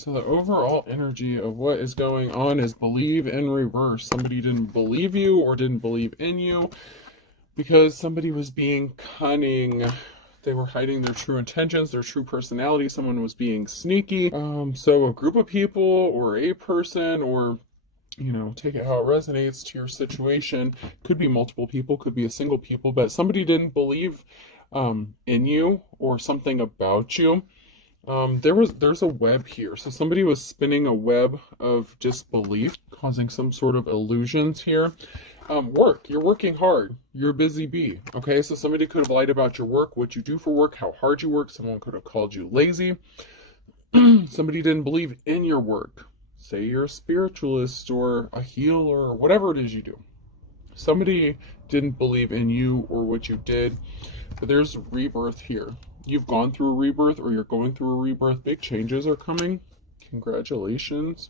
So the overall energy of what is going on is believe in reverse. Somebody didn't believe you or didn't believe in you because somebody was being cunning. They were hiding their true intentions, their true personality. Someone was being sneaky. So a group of people or a person, or take it how it resonates to your situation. Could be multiple people, could be a single people, but somebody didn't believe in you or something about you. There's a web here. So somebody was spinning a web of disbelief, causing some sort of illusions here. You're working hard. You're a busy bee. Okay, so somebody could have lied about your work, what you do for work, how hard you work. Someone could have called you lazy. Somebody didn't believe in your work. Say you're a spiritualist or a healer or whatever it is you do. Somebody didn't believe in you or what you did. But there's rebirth here. You've gone through a rebirth or you're going through a rebirth. Big changes are coming. Congratulations.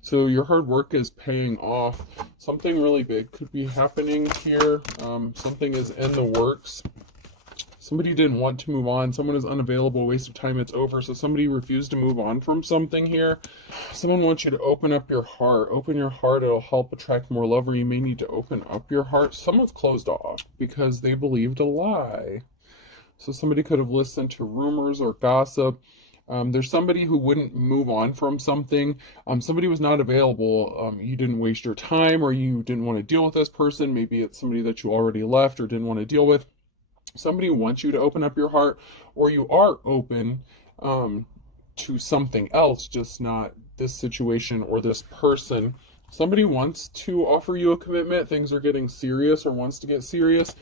So your hard work is paying off. Something really big could be happening here. Something is in the works. Somebody didn't want to move on. Someone is unavailable, waste of time, it's over. So somebody refused to move on from something here. Someone wants you to open up your heart. Open your heart, it'll help attract more love, or you may need to open up your heart. Someone's closed off because they believed a lie. So somebody could have listened to rumors or gossip. There's somebody who wouldn't move on from something. Somebody was not available. You didn't waste your time, or you didn't want to deal with this person. Maybe it's somebody that you already left or didn't want to deal with. Somebody wants you to open up your heart, or you are open to something else, just not this situation or this person. Somebody wants to offer you a commitment. Things are getting serious or wants to get serious.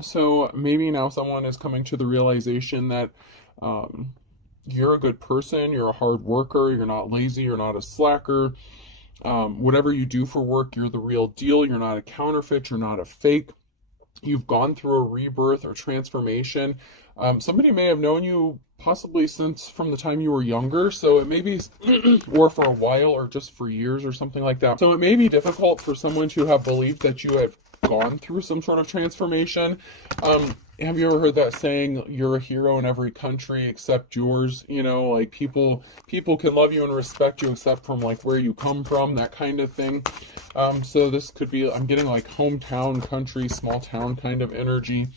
So maybe now someone is coming to the realization that you're a good person, you're a hard worker, you're not lazy, you're not a slacker. Whatever you do for work, you're the real deal. You're not a counterfeit, you're not a fake. You've gone through a rebirth or transformation. Somebody may have known you possibly since from the time you were younger, so it may be, or for a while, or just for years or something like that. So it may be difficult for someone to have believed that you have gone through some sort of transformation. Have you ever heard that saying, you're a hero in every country except yours? Like people can love you and respect you except from like where you come from, that kind of thing. So this could be, I'm getting like hometown, country, small town kind of energy,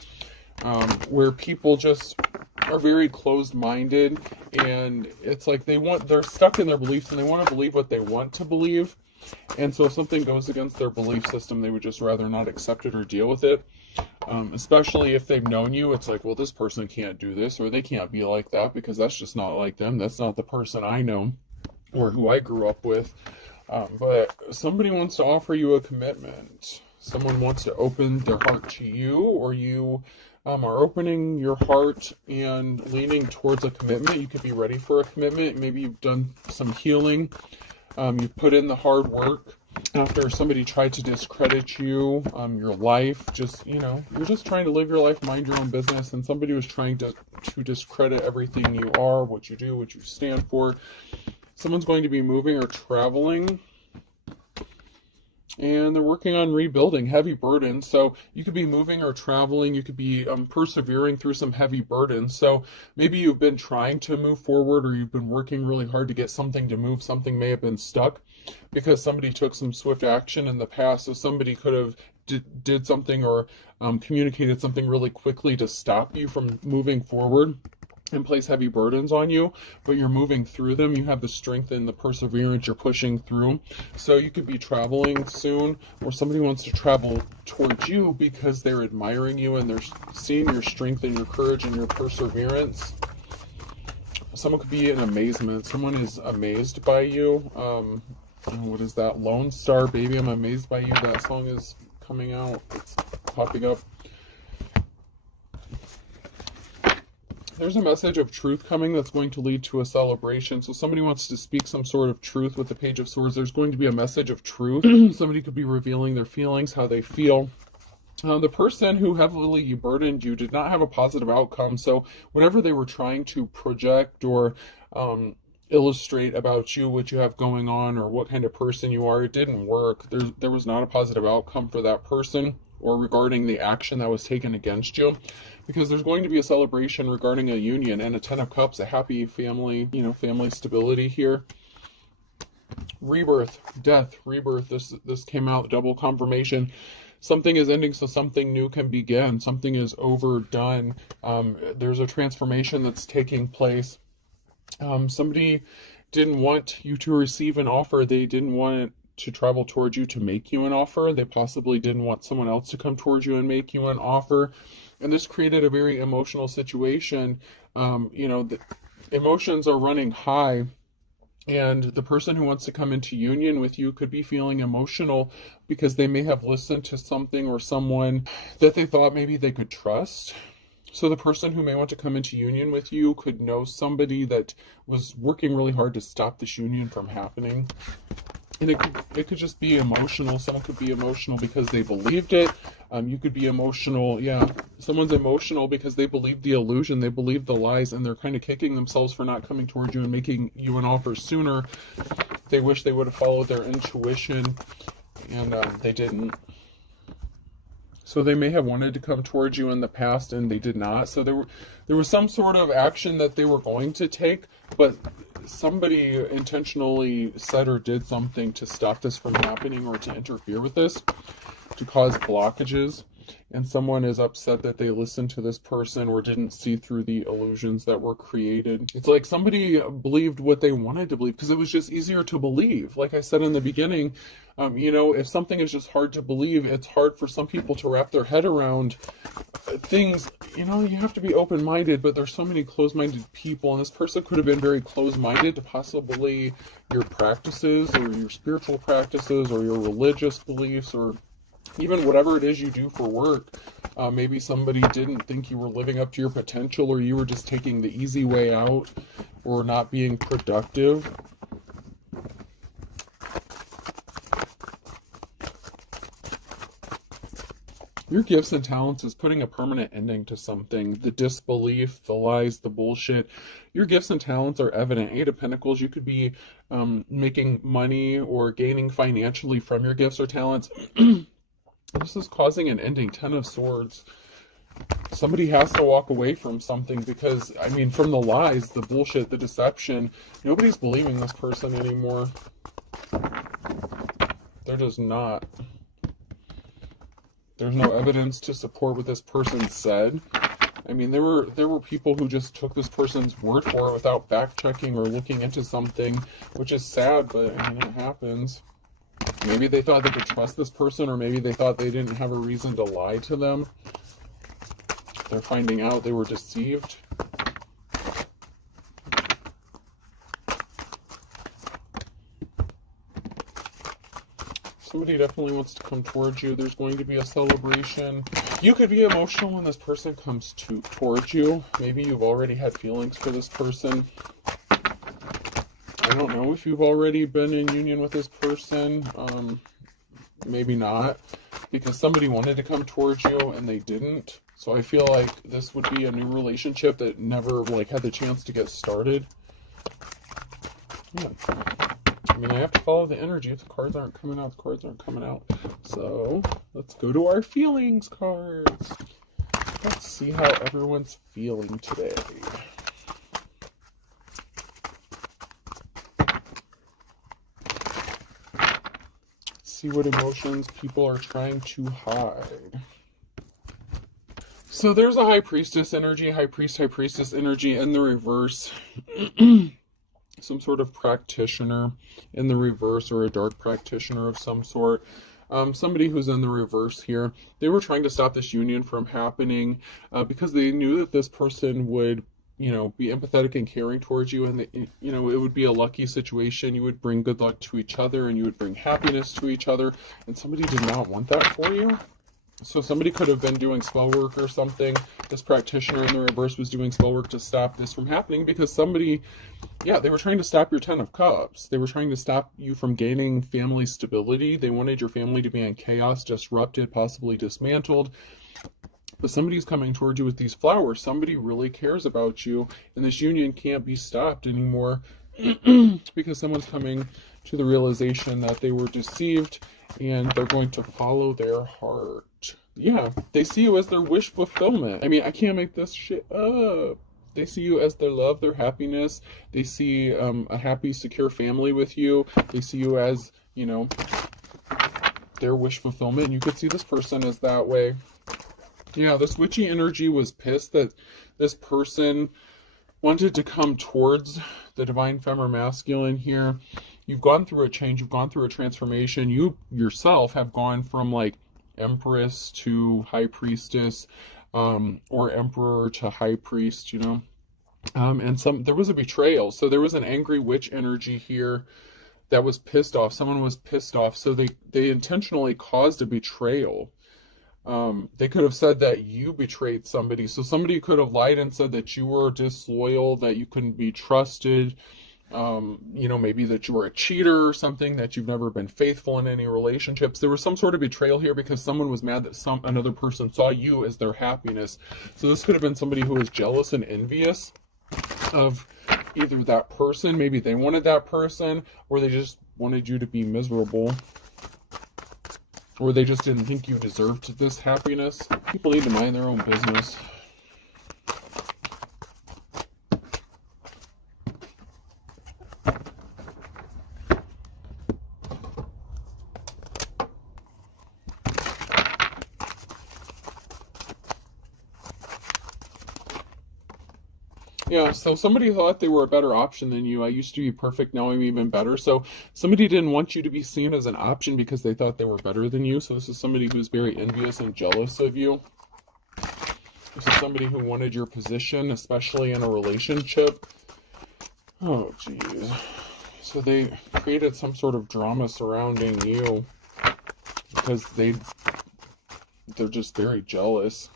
where people just are very closed-minded, and it's like they're stuck in their beliefs and they want to believe what they want to believe. And so if something goes against their belief system, they would just rather not accept it or deal with it. Especially if they've known you, it's like, well, this person can't do this, or they can't be like that because that's just not like them. That's not the person I know or who I grew up with. But somebody wants to offer you a commitment. Someone wants to open their heart to you, or you are opening your heart and leaning towards a commitment. You could be ready for a commitment. Maybe you've done some healing. You've put in the hard work after somebody tried to discredit you, your life. You're just trying to live your life, mind your own business, and somebody was trying to discredit everything you are, what you do, what you stand for. Someone's going to be moving or traveling, and they're working on rebuilding, heavy burdens. So you could be moving or traveling. You could be persevering through some heavy burdens. So maybe you've been trying to move forward, or you've been working really hard to get something to move. Something may have been stuck because somebody took some swift action in the past. So somebody could have did something or communicated something really quickly to stop you from moving forward and place heavy burdens on you, but you're moving through them. You have the strength and the perseverance, you're pushing through. So you could be traveling soon, or somebody wants to travel towards you because they're admiring you and they're seeing your strength and your courage and your perseverance. Someone could be in amazement. Someone is amazed by you. What is that? Lone Star Baby, I'm amazed by you. That song is coming out. It's popping up. There's a message of truth coming that's going to lead to a celebration. So somebody wants to speak some sort of truth with the Page of Swords. There's going to be a message of truth. Somebody could be revealing their feelings, how they feel. The person who heavily burdened you did not have a positive outcome. So whatever they were trying to project or illustrate about you, what you have going on, or what kind of person you are, it didn't work. There was not a positive outcome for that person, or regarding the action that was taken against you. because there's going to be a celebration regarding a union and a Ten of Cups, a happy family, family stability here. Rebirth, death, rebirth. This came out, double confirmation. Something is ending so something new can begin. Something is overdone. There's a transformation that's taking place. Somebody didn't want you to receive an offer. They didn't want to travel towards you to make you an offer. They possibly didn't want someone else to come towards you and make you an offer. And this created a very emotional situation. The emotions are running high. And the person who wants to come into union with you could be feeling emotional because they may have listened to something or someone that they thought maybe they could trust. So the person who may want to come into union with you could know somebody that was working really hard to stop this union from happening. And it could just be emotional. Someone could be emotional because they believed it. You could be emotional. Yeah, someone's emotional because they believe the illusion. They believe the lies, and they're kind of kicking themselves for not coming towards you and making you an offer sooner. They wish they would have followed their intuition, and they didn't. So they may have wanted to come towards you in the past, and they did not. So there was some sort of action that they were going to take, but somebody intentionally said or did something to stop this from happening or to interfere with this, to cause blockages. And someone is upset that they listened to this person or didn't see through the illusions that were created. It's like somebody believed what they wanted to believe because it was just easier to believe. Like I said in the beginning, if something is just hard to believe, it's hard for some people to wrap their head around things. You have to be open-minded, but there's so many closed-minded people, and this person could have been very closed-minded to possibly your practices or your spiritual practices or your religious beliefs or even whatever it is you do for work. Maybe somebody didn't think you were living up to your potential, or you were just taking the easy way out or not being productive. Your gifts and talents is putting a permanent ending to something. The disbelief, the lies, the bullshit. Your gifts and talents are evident. Eight of Pentacles, you could be making money or gaining financially from your gifts or talents. This is causing an ending. Ten of Swords. Somebody has to walk away from something because, from the lies, the bullshit, the deception, nobody's believing this person anymore. They're just not. There's no evidence to support what this person said. There were people who just took this person's word for it without fact-checking or looking into something, which is sad, but it happens. Maybe they thought they could trust this person, or maybe they thought they didn't have a reason to lie to them. They're finding out they were deceived. Somebody definitely wants to come towards you. There's going to be a celebration. You could be emotional when this person comes towards you. Maybe you've already had feelings for this person. I don't know if you've already been in union with this person. Maybe not, because somebody wanted to come towards you and they didn't. So I feel like this would be a new relationship that never had the chance to get started. Yeah. I have to follow the energy. If the cards aren't coming out, the cards aren't coming out. So let's go to our feelings cards. Let's see how everyone's feeling today. See what emotions people are trying to hide. So there's a High Priestess energy, High Priestess energy in the reverse. Some sort of practitioner in the reverse, or a dark practitioner of some sort. Somebody who's in the reverse here. They were trying to stop this union from happening because they knew that this person would be empathetic and caring towards you, and it would be a lucky situation. You would bring good luck to each other, and you would bring happiness to each other, and somebody did not want that for you. So somebody could have been doing spell work or something. This practitioner in the reverse was doing spell work to stop this from happening, because somebody, they were trying to stop your Ten of Cups. They were trying to stop you from gaining family stability. They wanted your family to be in chaos, disrupted, possibly dismantled. But somebody's coming towards you with these flowers. Somebody really cares about you, and this union can't be stopped anymore because someone's coming to the realization that they were deceived, and they're going to follow their heart. Yeah, they see you as their wish fulfillment. I mean, I can't make this shit up. They see you as their love, their happiness. They see a happy, secure family with you. They see you as, you know, their wish fulfillment. And you could see this person as that way. Yeah, this witchy energy was pissed that this person wanted to come towards the divine feminine masculine here. You've gone through a change. You've gone through a transformation. You yourself have gone from like Empress to High Priestess, or Emperor to High Priest, you know. And there was a betrayal. So there was an angry witch energy here that was pissed off. Someone was pissed off. So they intentionally caused a betrayal. They could have said that you betrayed somebody. So somebody could have lied and said that you were disloyal, that you couldn't be trusted. You know, maybe that you were a cheater or something, that you've never been faithful in any relationships. There was some sort of betrayal here because someone was mad that another person saw you as their happiness. So this could have been somebody who was jealous and envious of either that person, maybe they wanted that person, or they just wanted you to be miserable, or they just didn't think you deserved this happiness. People need to mind their own business. Yeah, so somebody thought they were a better option than you. I used to be perfect, now I'm even better. So somebody didn't want you to be seen as an option because they thought they were better than you. So this is somebody who's very envious and jealous of you. This is somebody who wanted your position, especially in a relationship. Oh, jeez. So they created some sort of drama surrounding you because they're just very jealous.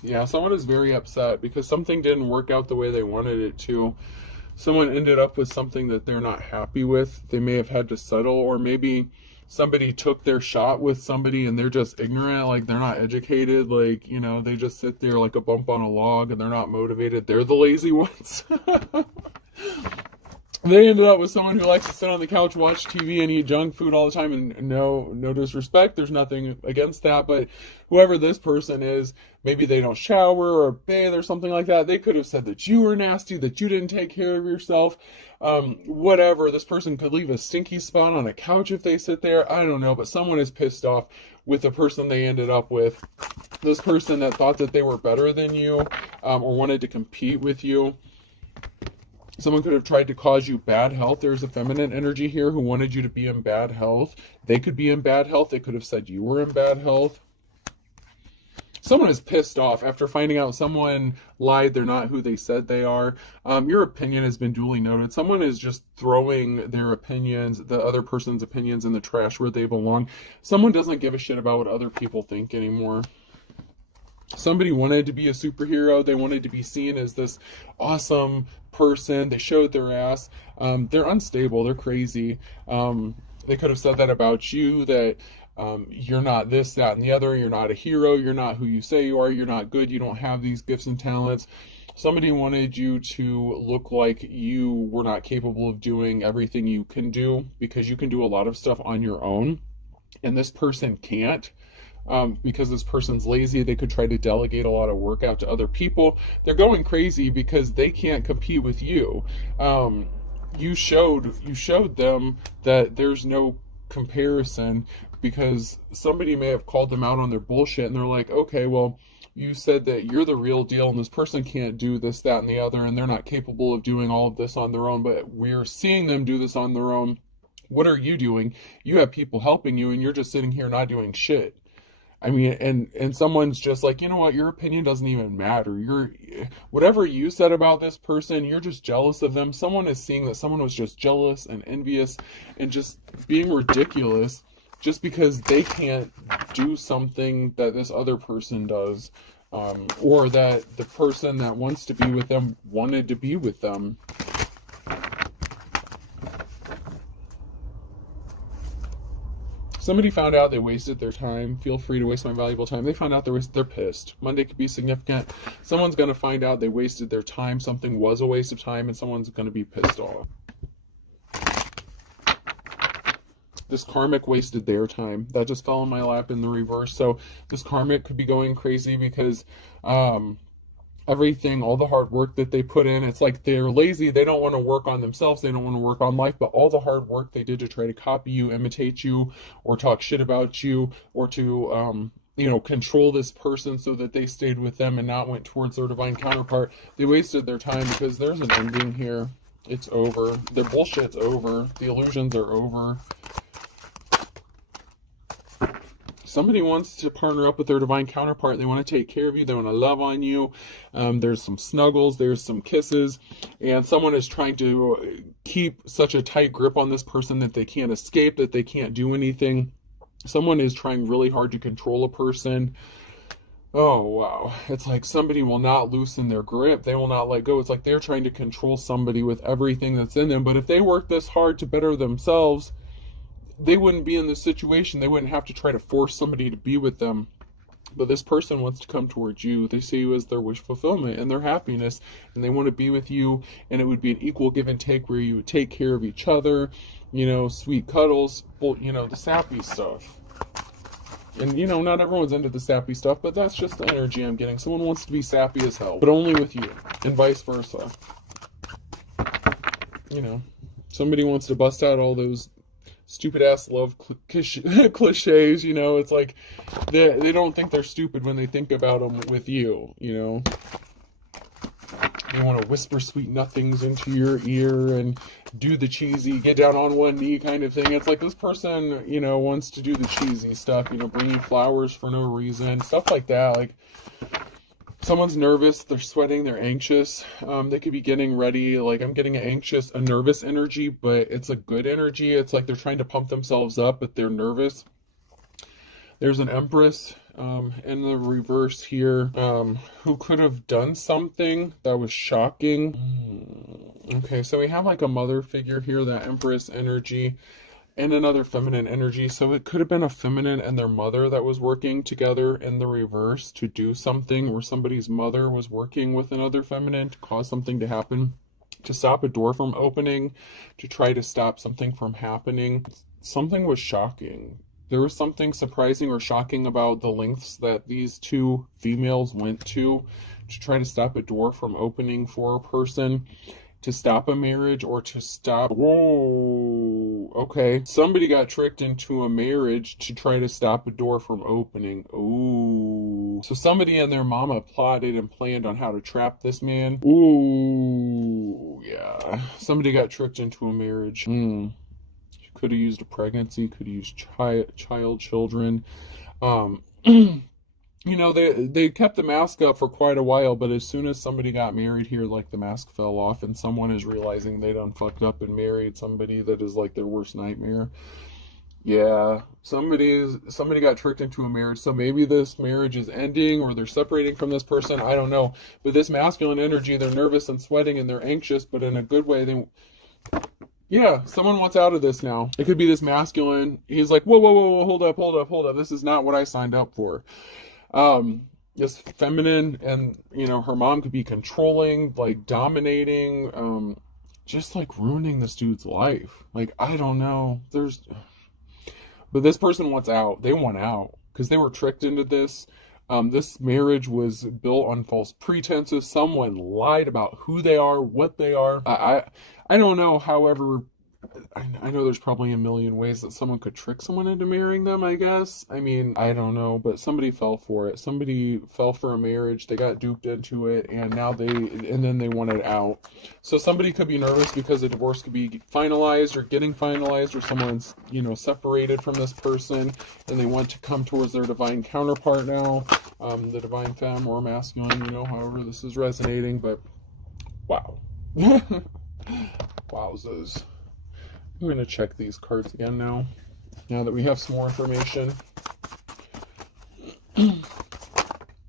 Yeah, someone is very upset because something didn't work out the way they wanted it to. Someone ended up with something that they're not happy with. They may have had to settle, or maybe somebody took their shot with somebody and they're just ignorant, like they're not educated, like, you know, they just sit there like a bump on a log and they're not motivated. They're the lazy ones. They ended up with someone who likes to sit on the couch, watch TV, and eat junk food all the time. And no disrespect, there's nothing against that. But whoever this person is, maybe they don't shower or bathe or something like that. They could have said that you were nasty, that you didn't take care of yourself. Whatever. This person could leave a stinky spot on a couch if they sit there. I don't know. But someone is pissed off with the person they ended up with. This person that thought that they were better than you, or wanted to compete with you. Someone could have tried to cause you bad health. There's a feminine energy here who wanted you to be in bad health. They could be in bad health. They could have said you were in bad health. Someone is pissed off after finding out someone lied. They're not who they said they are. Your opinion has been duly noted. Someone is just throwing their opinions, the other person's opinions, in the trash where they belong. Someone doesn't give a shit about what other people think anymore. Somebody wanted to be a superhero. They wanted to be seen as this awesome person. They showed their ass. They're unstable. They're crazy. They could have said that about you, that you're not this, that, and the other. You're not a hero. You're not who you say you are. You're not good. You don't have these gifts and talents. Somebody wanted you to look like you were not capable of doing everything you can do, because you can do a lot of stuff on your own, and this person can't. Because this person's lazy. They could try to delegate a lot of work out to other people. They're going crazy because they can't compete with you. You showed them that there's no comparison, because somebody may have called them out on their bullshit, and they're like, okay, well, you said that you're the real deal and this person can't do this, that, and the other, and they're not capable of doing all of this on their own, but we're seeing them do this on their own. What are you doing? You have people helping you, and you're just sitting here not doing shit. I mean, and someone's just like, you know what, your opinion doesn't even matter. Whatever you said about this person, you're just jealous of them. Someone is seeing that someone was just jealous and envious and just being ridiculous just because they can't do something that this other person does, or that the person that wants to be with them wanted to be with them. Somebody found out they wasted their time. Feel free to waste my valuable time. They found out they're pissed. Monday could be significant. Someone's going to find out they wasted their time. Something was a waste of time, and someone's going to be pissed off. This karmic wasted their time. That just fell in my lap in the reverse. So this karmic could be going crazy because everything, all the hard work that they put in, it's like they're lazy. They don't want to work on themselves. They don't want to work on life. But all the hard work they did to try to copy you, imitate you, or talk shit about you, or to control this person so that they stayed with them and not went towards their divine counterpart. They wasted their time because there's an ending here. It's over. Their bullshit's over. The illusions are over. Somebody wants to partner up with their divine counterpart. They want to take care of you. They want to love on you. There's some snuggles. There's some kisses. And someone is trying to keep such a tight grip on this person that they can't escape, that they can't do anything. Someone is trying really hard to control a person. Oh, wow. It's like somebody will not loosen their grip. They will not let go. It's like they're trying to control somebody with everything that's in them. But if they work this hard to better themselves, they wouldn't be in this situation. They wouldn't have to try to force somebody to be with them. But this person wants to come towards you. They see you as their wish fulfillment and their happiness. And they want to be with you. And it would be an equal give and take where you would take care of each other. Sweet cuddles. The sappy stuff. And, not everyone's into the sappy stuff, but that's just the energy I'm getting. Someone wants to be sappy as hell, but only with you, and vice versa. Somebody wants to bust out all those stupid-ass love cliches, It's like they don't think they're stupid when they think about them with you, They want to whisper sweet nothings into your ear and do the cheesy, get down on one knee kind of thing. It's like this person, wants to do the cheesy stuff, bring you flowers for no reason, stuff like that. Like, someone's nervous, they're sweating, they're anxious. They could be getting ready. Like, I'm getting a nervous energy, but it's a good energy. It's like they're trying to pump themselves up, but they're nervous. There's an Empress in the reverse here who could have done something that was shocking. Okay, so we have like a mother figure here, that Empress energy, and another feminine energy. So it could have been a feminine and their mother that was working together in the reverse to do something, where somebody's mother was working with another feminine to cause something to happen, to stop a door from opening, to try to stop something from happening. Something was shocking. There was something surprising or shocking about the lengths that these two females went to try to stop a door from opening for a person, to stop a marriage, or to stop... Whoa, okay. Somebody got tricked into a marriage to try to stop a door from opening. Ooh. So somebody and their mama plotted and planned on how to trap this man. Ooh, yeah. Somebody got tricked into a marriage. Could have used a pregnancy, could have used children. They kept the mask up for quite a while, but as soon as somebody got married here, like, the mask fell off, and someone is realizing they done fucked up and married somebody that is like their worst nightmare. Yeah, somebody got tricked into a marriage. So maybe this marriage is ending, or they're separating from this person. I don't know. But this masculine energy, they're nervous and sweating and they're anxious, but in a good way. Yeah, someone wants out of this now. It could be this masculine. He's like, whoa, hold up. This is not what I signed up for. This feminine, and, her mom could be controlling, like, dominating, just, like, ruining this dude's life. Like, I don't know. But this person wants out. They want out because they were tricked into this. This marriage was built on false pretenses. Someone lied about who they are, what they are. I don't know. However, I know there's probably a million ways that someone could trick someone into marrying them, I guess. I mean, I don't know, but somebody fell for it. Somebody fell for a marriage. They got duped into it, and then they wanted out. So somebody could be nervous because a divorce could be finalized or getting finalized, or someone's, separated from this person, and they want to come towards their divine counterpart now, the divine femme or masculine, however this is resonating, but wow. Wowzers. I'm going to check these cards again now that we have some more information.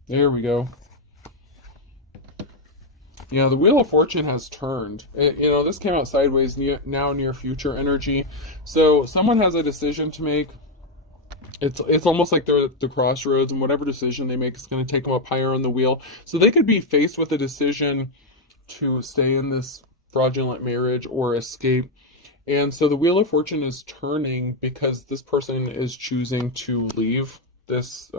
There we go. Yeah, the Wheel of Fortune has turned. This came out sideways, near future energy. So someone has a decision to make. It's almost like they're at the crossroads, and whatever decision they make is going to take them up higher on the wheel. So they could be faced with a decision to stay in this fraudulent marriage or escape. And so the Wheel of Fortune is turning because this person is choosing to leave this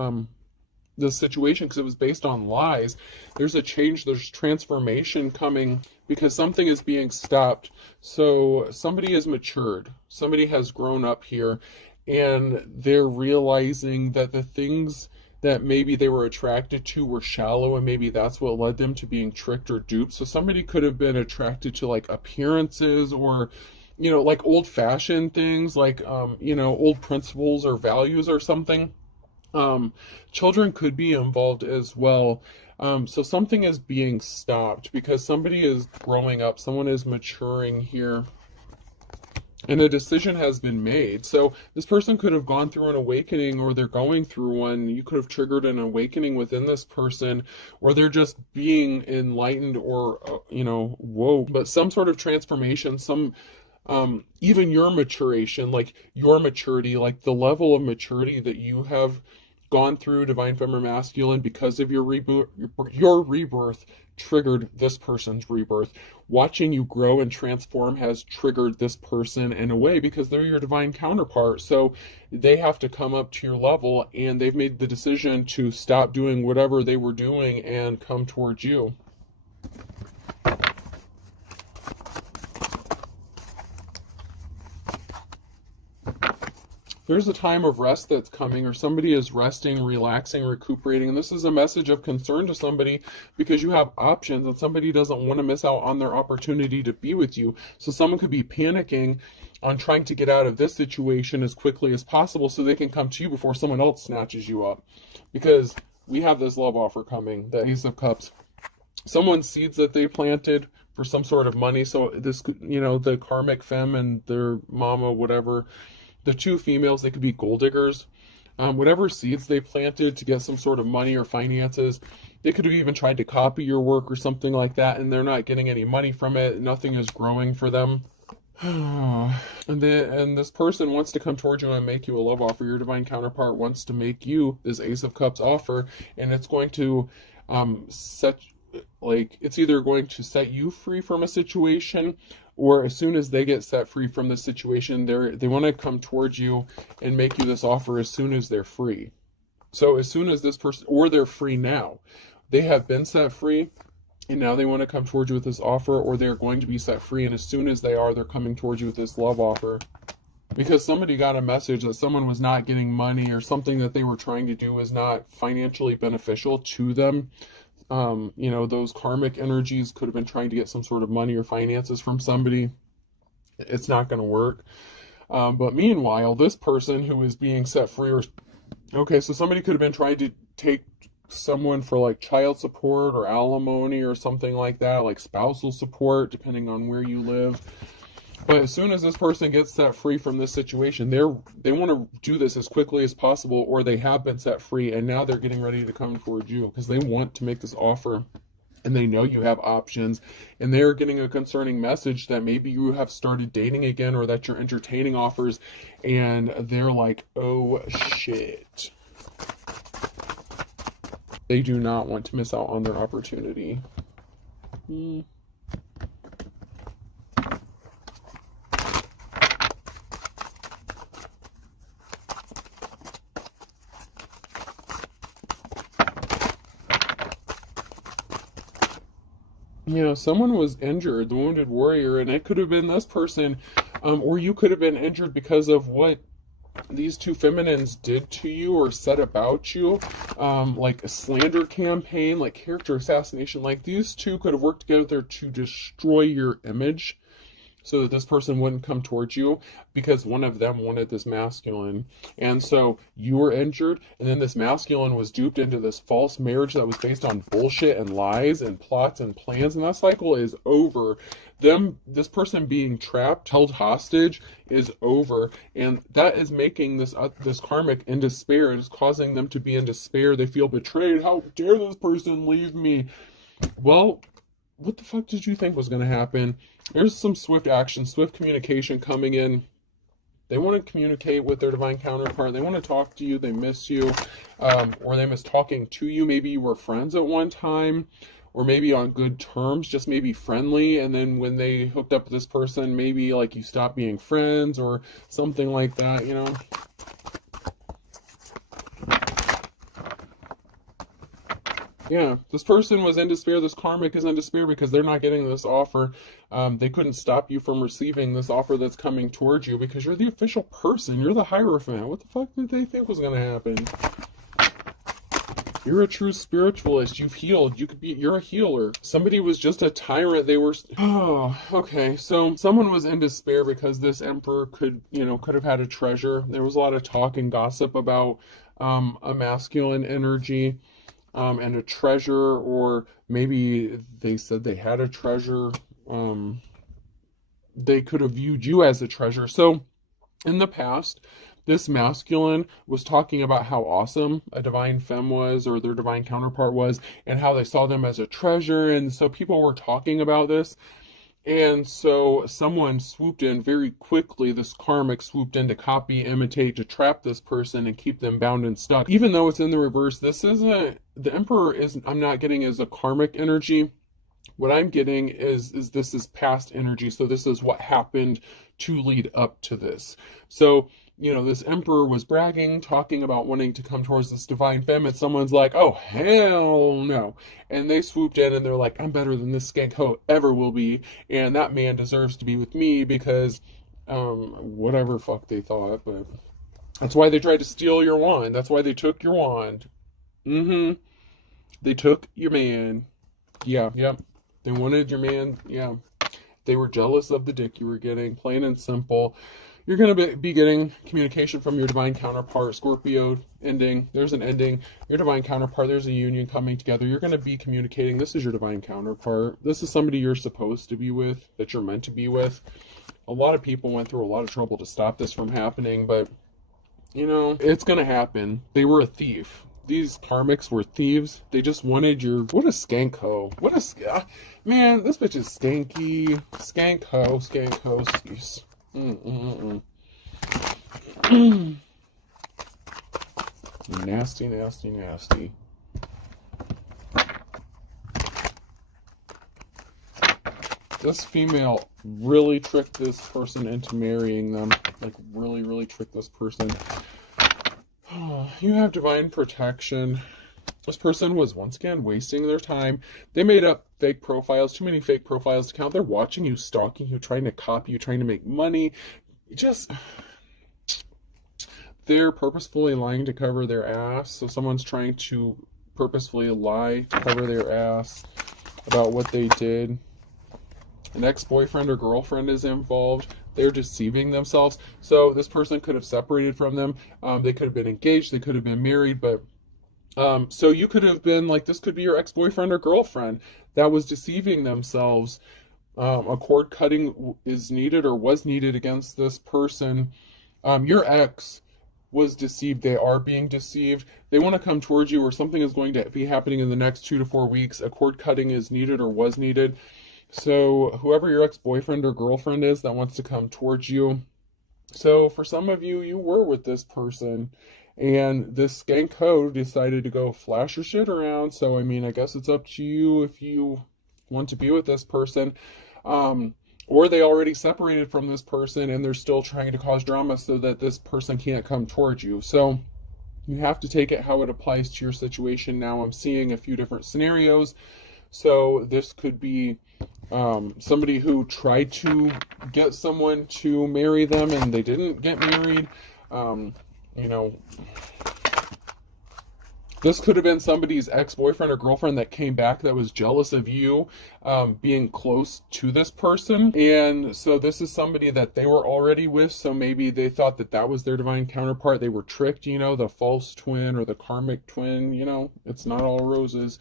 situation because it was based on lies. There's a change, there's transformation coming because something is being stopped. So somebody has matured, somebody has grown up here, and they're realizing that the things that maybe they were attracted to were shallow, and maybe that's what led them to being tricked or duped. So somebody could have been attracted to like appearances, or like old-fashioned things, like old principles or values or something. Children could be involved as well. So something is being stopped because somebody is growing up, someone is maturing here, and a decision has been made. So this person could have gone through an awakening, or they're going through one. You could have triggered an awakening within this person, or they're just being enlightened, or woke. But some sort of transformation, even your maturation, like your maturity, like the level of maturity that you have gone through, divine feminine masculine, because of your rebirth triggered this person's rebirth. Watching you grow and transform has triggered this person in a way because they're your divine counterpart. So they have to come up to your level, and they've made the decision to stop doing whatever they were doing and come towards you. There's a time of rest that's coming, or somebody is resting, relaxing, recuperating. And this is a message of concern to somebody because you have options, and somebody doesn't want to miss out on their opportunity to be with you. So someone could be panicking on trying to get out of this situation as quickly as possible so they can come to you before someone else snatches you up. Because we have this love offer coming, the Ace of Cups. Someone's seeds that they planted for some sort of money. So this, the karmic femme and their mama, whatever, the two females, they could be gold diggers. Whatever seeds they planted to get some sort of money or finances, they could have even tried to copy your work or something like that, and they're not getting any money from it. Nothing is growing for them. And this person wants to come towards you and make you a love offer. Your divine counterpart wants to make you this Ace of Cups offer, and it's going to it's either going to set you free from a situation, or as soon as they get set free from the situation, they want to come towards you and make you this offer as soon as they're free. So as soon as this person, or they're free now, they have been set free, and now they want to come towards you with this offer, or they're going to be set free, and as soon as they are, they're coming towards you with this love offer. Because somebody got a message that someone was not getting money, or something that they were trying to do was not financially beneficial to them. Those karmic energies could have been trying to get some sort of money or finances from somebody. It's not going to work. But meanwhile, this person who is being set free, so somebody could have been trying to take someone for like child support or alimony or something like that, like spousal support, depending on where you live. But as soon as this person gets set free from this situation, they want to do this as quickly as possible, or they have been set free, and now they're getting ready to come towards you because they want to make this offer, and they know you have options, and they're getting a concerning message that maybe you have started dating again, or that you're entertaining offers, and they're like, oh shit. They do not want to miss out on their opportunity. Someone was injured, the wounded warrior, and it could have been this person, or you could have been injured because of what these two feminines did to you or said about you, like a slander campaign, like character assassination. Like these two could have worked together to destroy your image so that this person wouldn't come towards you, because one of them wanted this masculine. And so you were injured, and then this masculine was duped into this false marriage that was based on bullshit and lies and plots and plans, and that cycle is over. This person being trapped, held hostage, is over, and that is making this karmic in despair. It is causing them to be in despair. They feel betrayed. How dare this person leave me? Well, what the fuck did you think was going to happen? There's some swift action, swift communication coming in. They want to communicate with their divine counterpart. They want to talk to you. They miss you, or they miss talking to you. Maybe you were friends at one time, or maybe on good terms, just maybe friendly, and then when they hooked up with this person, maybe like you stopped being friends or something like that, you know? Yeah, this person was in despair. This karmic is in despair because they're not getting this offer. They couldn't stop you from receiving this offer that's coming towards you because you're the official person. You're the Hierophant. What the fuck did they think was going to happen? You're a true spiritualist. You've healed. You're a healer. Somebody was just a tyrant. They were, oh, okay. So someone was in despair because this emperor could have had a treasure. There was a lot of talk and gossip about a masculine energy and a treasure, or maybe they said they had a treasure. They could have viewed you as a treasure. So in the past, this masculine was talking about how awesome a divine femme was, or their divine counterpart was, and how they saw them as a treasure. And so people were talking about this. And so someone swooped in very quickly. This karmic swooped in to copy, imitate, to trap this person and keep them bound and stuck. Even though it's in the reverse, this isn't, the emperor isn't, I'm not getting as a karmic energy. What I'm getting is this is past energy. So this is what happened to lead up to this. So, this emperor was bragging, talking about wanting to come towards this divine femme, and someone's like, oh, hell no. And they swooped in and they're like, I'm better than this skank hoe ever will be. And that man deserves to be with me because, whatever fuck they thought. But that's why they tried to steal your wand. That's why they took your wand. They took your man. Yeah, yep. They wanted your man. Yeah. They were jealous of the dick you were getting, plain and simple. You're going to be getting communication from your divine counterpart. Scorpio ending. There's an ending. Your divine counterpart, there's a union coming together. You're going to be communicating. This is your divine counterpart. This is somebody you're supposed to be with, that you're meant to be with. A lot of people went through a lot of trouble to stop this from happening, but, it's going to happen. They were a thief. These karmics were thieves. They just wanted your... What a skank hoe. Man, this bitch is skanky. Skank hoe. Skank hoe. Nasty, nasty, nasty. This female really tricked this person into marrying them. Like, really, really tricked this person. You have divine protection. This person was once again wasting their time. They made up fake profiles, too many fake profiles to count. They're watching you, stalking you, trying to copy you, trying to make money. They're purposefully lying to cover their ass. So someone's trying to purposefully lie to cover their ass about what they did. An ex-boyfriend or girlfriend is involved. They're deceiving themselves. So this person could have separated from them. They could have been engaged. They could have been married. But so you could have been like, this could be your ex-boyfriend or girlfriend that was deceiving themselves. A cord cutting is needed or was needed against this person. Your ex was deceived. They are being deceived. They want to come towards you, or something is going to be happening in the next 2 to 4 weeks. A cord cutting is needed or was needed. So whoever your ex-boyfriend or girlfriend is that wants to come towards you. So for some of you, you were with this person, and this skank hoe decided to go flash your shit around. So, I guess it's up to you if you want to be with this person. Or they already separated from this person and they're still trying to cause drama so that this person can't come towards you. So you have to take it how it applies to your situation. Now I'm seeing a few different scenarios. So this could be somebody who tried to get someone to marry them and they didn't get married. This could have been somebody's ex-boyfriend or girlfriend that came back that was jealous of you being close to this person. And so this is somebody that they were already with. So maybe they thought that that was their divine counterpart. They were tricked, the false twin or the karmic twin. It's not all roses.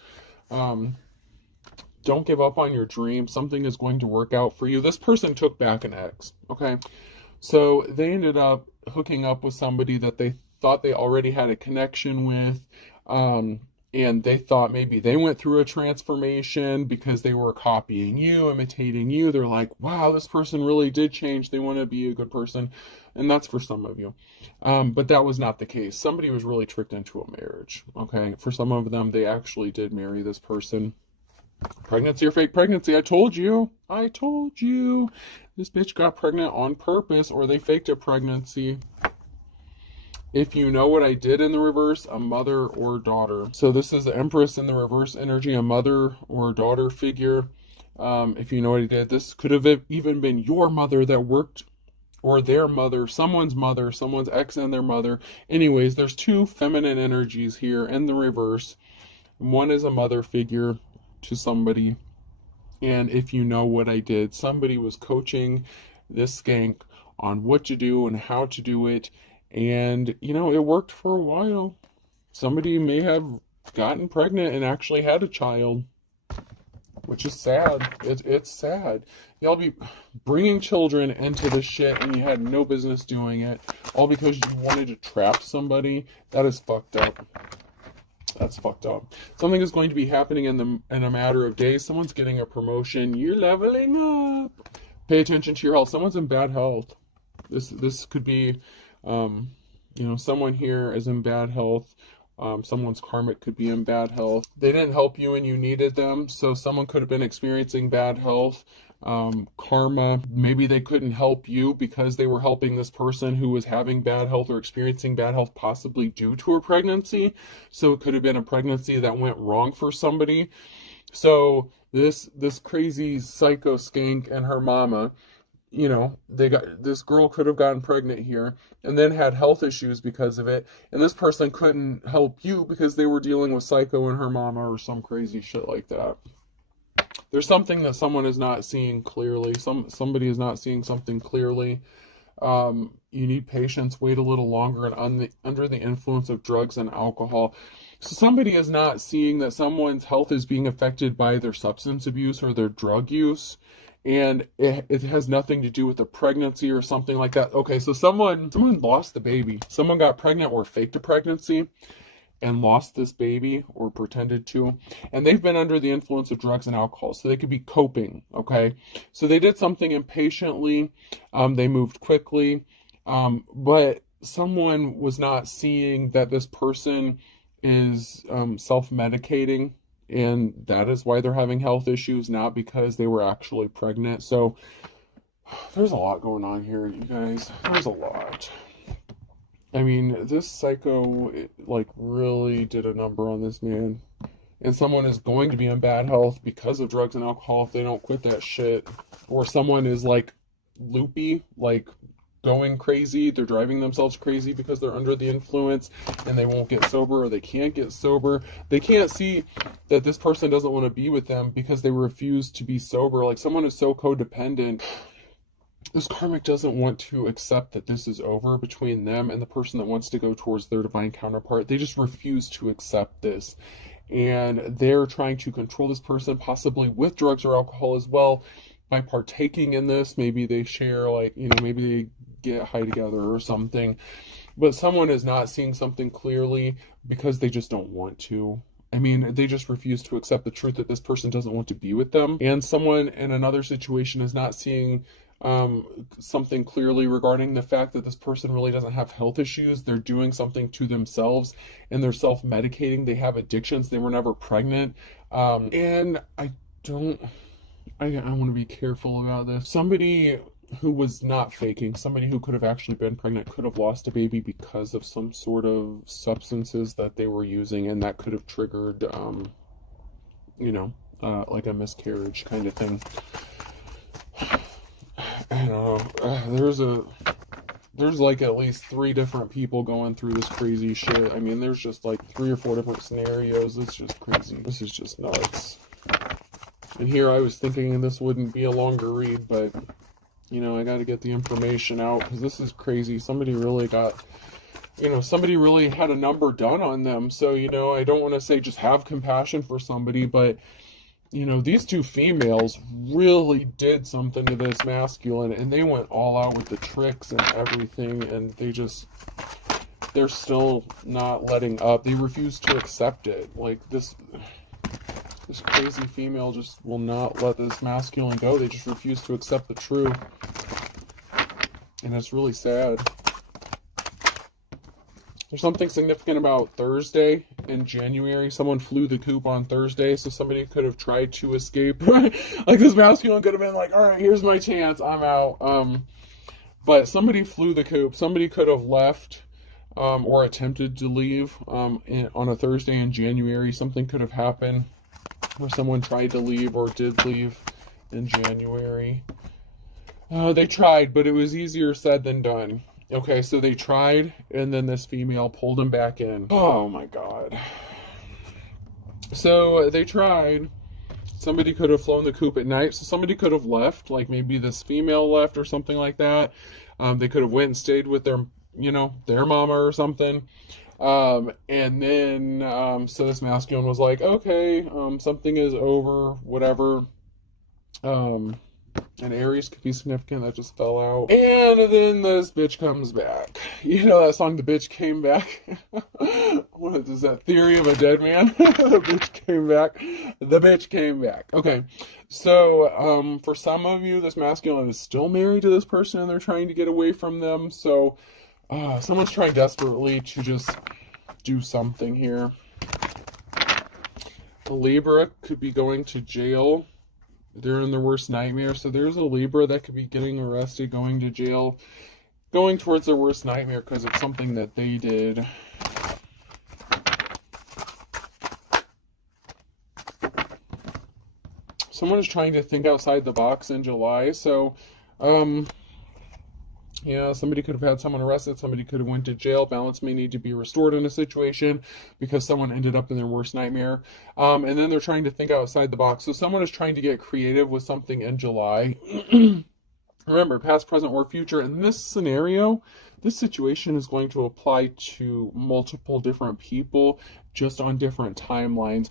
Don't give up on your dream. Something is going to work out for you. This person took back an ex, okay? So they ended up hooking up with somebody that they thought they already had a connection with. And they thought maybe they went through a transformation because they were copying you, imitating you. They're like, wow, this person really did change. They want to be a good person. And that's for some of you. But that was not the case. Somebody was really tricked into a marriage, okay? For some of them, they actually did marry this person. Pregnancy or fake pregnancy. I told you. I told you. This bitch got pregnant on purpose, or they faked a pregnancy. If you know what I did in the reverse, a mother or daughter. So this is the Empress in the reverse energy, a mother or daughter figure. If you know what I did, this could have even been your mother that worked, or their mother, someone's ex and their mother. Anyways, there's two feminine energies here in the reverse. One is a mother figure to somebody. And if you know what I did, somebody was coaching this skank on what to do and how to do it. And, you know, it worked for a while. Somebody may have gotten pregnant and actually had a child, which is sad. It's sad. Y'all be bringing children into this shit and you had no business doing it, all because you wanted to trap somebody. That is fucked up. That's fucked up. Something is going to be happening in a matter of days. Someone's getting a promotion. You're leveling up. Pay attention to your health. Someone's in bad health. This could be, you know, someone here is in bad health. Someone's karmic could be in bad health. They didn't help you and you needed them. So someone could have been experiencing bad health. Karma, maybe they couldn't help you because they were helping this person who was having bad health or experiencing bad health, possibly due to a pregnancy. So it could have been a pregnancy that went wrong for somebody. So this crazy psycho skank and her mama, you know, this girl could have gotten pregnant here and then had health issues because of it, and this person couldn't help you because they were dealing with psycho and her mama or some crazy shit like that. There's something that someone is not seeing clearly. Somebody is not seeing something clearly. You need patience. Wait a little longer. And under the influence of drugs and alcohol. So somebody is not seeing that someone's health is being affected by their substance abuse or their drug use. And it has nothing to do with a pregnancy or something like that. Okay, so someone lost the baby. Someone got pregnant or faked a pregnancy and lost this baby or pretended to, and they've been under the influence of drugs and alcohol, so they could be coping. Okay, so they did something impatiently, they moved quickly, but someone was not seeing that this person is self-medicating, and that is why they're having health issues, not because they were actually pregnant. So there's a lot going on here, you guys. There's a lot. I mean, this psycho, like, really did a number on this man. And someone is going to be in bad health because of drugs and alcohol if they don't quit that shit. Or someone is, like, loopy, like, going crazy. They're driving themselves crazy because they're under the influence and they won't get sober, or they can't get sober. They can't see that this person doesn't want to be with them because they refuse to be sober. Like, someone is so codependent. This karmic doesn't want to accept that this is over between them and the person that wants to go towards their divine counterpart. They just refuse to accept this. And they're trying to control this person, possibly with drugs or alcohol as well, by partaking in this. Maybe they share, like, you know, maybe they get high together or something. But someone is not seeing something clearly because they just don't want to. I mean, they just refuse to accept the truth that this person doesn't want to be with them. And someone in another situation is not seeing something clearly regarding the fact that this person really doesn't have health issues. They're doing something to themselves and they're self-medicating. They have addictions. They were never pregnant. And I want to be careful about this. Somebody who was not faking, somebody who could have actually been pregnant, could have lost a baby because of some sort of substances that they were using, and that could have triggered, you know, like a miscarriage kind of thing. I don't know. There's like at least 3 different people going through this crazy shit. I mean, there's just like 3 or 4 different scenarios. It's just crazy. This is just nuts. And here I was thinking this wouldn't be a longer read, but, you know, I got to get the information out because this is crazy. Somebody really got, you know, somebody really had a number done on them. So, you know, I don't want to say just have compassion for somebody, but, you know, these 2 females really did something to this masculine, and they went all out with the tricks and everything, and they're still not letting up. They refuse to accept it. Like, this crazy female just will not let this masculine go. They just refuse to accept the truth. And it's really sad. There's something significant about Thursday in January. Someone flew the coop on Thursday, so somebody could have tried to escape. Like this masculine could have been like, all right, here's my chance, I'm out. But somebody flew the coop. Somebody could have left or attempted to leave on a Thursday in January. Something could have happened where someone tried to leave or did leave in January. They tried, but it was easier said than done. Okay, so they tried, and then this female pulled him back in. Oh my God. So they tried. Somebody could have flown the coop at night, so somebody could have left, like maybe this female left or something like that. They could have went and stayed with their, their mama or something. And then, so this masculine was like, okay, something is over, whatever. And Aries could be significant, that just fell out. And then this bitch comes back. You know that song, The Bitch Came Back? What is that, Theory of a Dead Man? The bitch came back. The bitch came back. Okay, so for some of you, this masculine is still married to this person and they're trying to get away from them. So someone's trying desperately to just do something here. A Libra could be going to jail. They're in their worst nightmare. So there's a Libra that could be getting arrested, going to jail, going towards their worst nightmare because it's something that they did. Someone is trying to think outside the box in July. So, yeah, somebody could have had someone arrested. Somebody could have went to jail. Balance may need to be restored in a situation because someone ended up in their worst nightmare. And then they're trying to think outside the box. So someone is trying to get creative with something in July. Remember, past, present, or future. In this scenario, this situation is going to apply to multiple different people just on different timelines.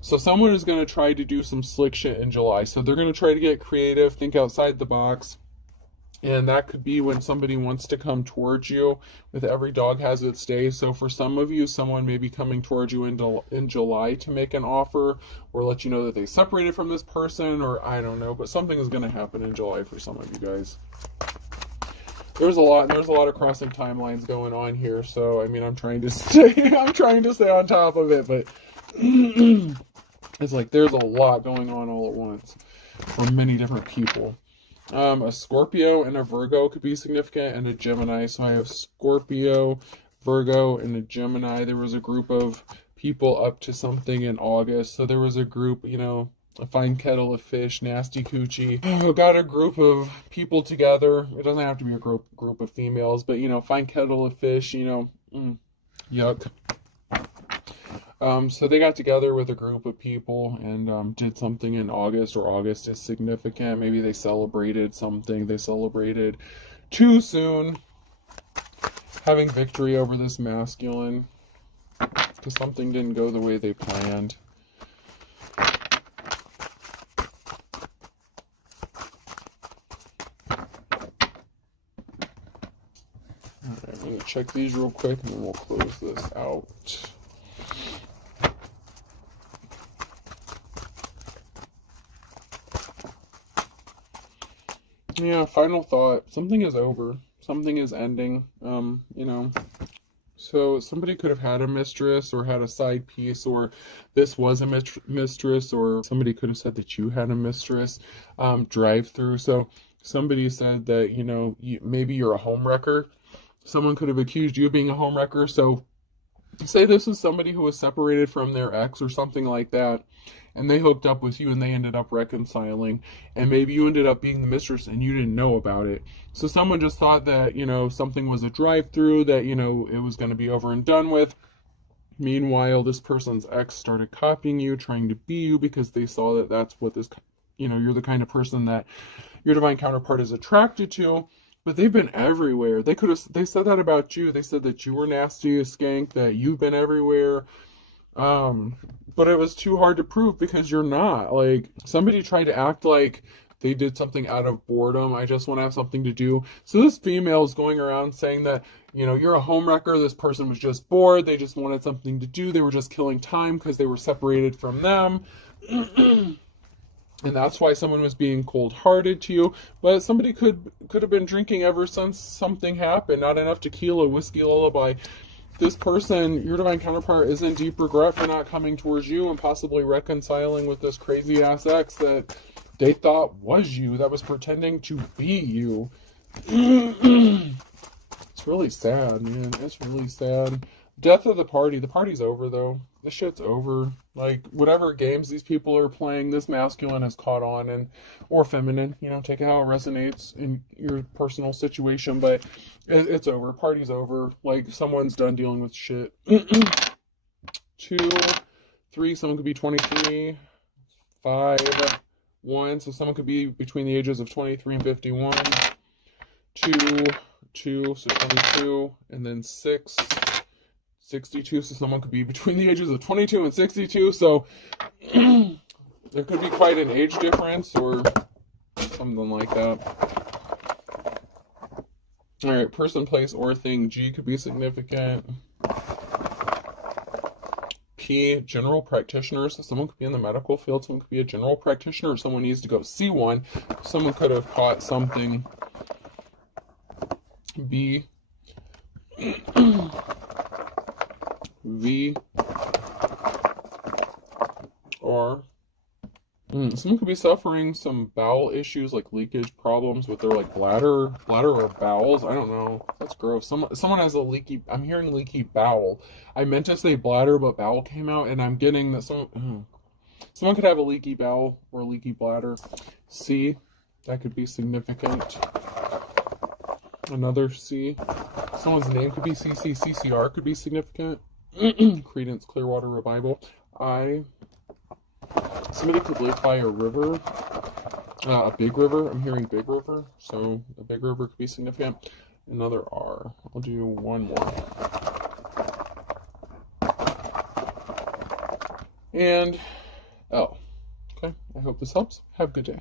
So someone is going to try to do some slick shit in July. So they're going to try to get creative, think outside the box. And that could be when somebody wants to come towards you. With every dog has its day. So for some of you, someone may be coming towards you in July to make an offer or let you know that they separated from this person, or I don't know. But something is going to happen in July for some of you guys. There's a lot of crossing timelines going on here. So I mean, I'm trying to stay on top of it, but it's like there's a lot going on all at once for many different people. A Scorpio and a Virgo could be significant, and a Gemini. So I have Scorpio, Virgo, and a Gemini. There was a group of people up to something in August. So there was a group, a fine kettle of fish, nasty coochie. Got a group of people together. It doesn't have to be a group of females, but, fine kettle of fish, yuck. So they got together with a group of people and did something in August, or August is significant. Maybe they celebrated something. They celebrated too soon, having victory over this masculine because something didn't go the way they planned. All right, I'm going to check these real quick and then we'll close this out. Yeah, final thought. Something is over. Something is ending. So somebody could have had a mistress or had a side piece, or this was a mistress, or somebody could have said that you had a mistress. Drive through. So somebody said that, maybe you're a homewrecker. Someone could have accused you of being a homewrecker. So say this is somebody who was separated from their ex or something like that, and they hooked up with you and they ended up reconciling, and maybe you ended up being the mistress and you didn't know about it. So someone just thought that, something was a drive-through, that, it was going to be over and done with. Meanwhile, this person's ex started copying you, trying to be you, because they saw that that's what this, you're the kind of person that your divine counterpart is attracted to. But they've been everywhere. They said that about you. They said that you were nasty, a skank, that you've been everywhere. But it was too hard to prove because you're not. Like, somebody tried to act like they did something out of boredom. I just want to have something to do. So this female is going around saying that, you're a homewrecker. This person was just bored. They just wanted something to do. They were just killing time because they were separated from them. And that's why someone was being cold-hearted to you. But somebody could have been drinking ever since something happened. Not enough tequila, whiskey, lullaby. this person, your divine counterpart, is in deep regret for not coming towards you and possibly reconciling with this crazy ass ex that they thought was you, that was pretending to be you. It's really sad, man. It's really sad. Death of the party. The party's over, though. This shit's over. Like, whatever games these people are playing, this masculine has caught on, and or feminine. You know, take it how it resonates in your personal situation, but it's over. Party's over. Like, someone's done dealing with shit. 2, 3, someone could be 23. 5, 1, so someone could be between the ages of 23 and 51. 2, so 22, and then 6, 62, so someone could be between the ages of 22 and 62, so there could be quite an age difference, or something like that. Alright, person, place, or thing. G could be significant. P, general practitioner, so someone could be in the medical field, someone could be a general practitioner, someone needs to go see one, someone could have caught something. B, V, R. Someone could be suffering some bowel issues, like leakage problems with their like bladder or bowels. I don't know. That's gross. Someone has a leaky. I'm hearing leaky bowel. I meant to say bladder, but bowel came out, and I'm getting that someone could have a leaky bowel or a leaky bladder. C, that could be significant. Another C. Someone's name could be CC. CCR could be significant. Credence Clearwater Revival. I. Somebody could live by a river. A big river. I'm hearing big river. So a big river could be significant. Another R. I'll do one more. And L. Okay. I hope this helps. Have a good day.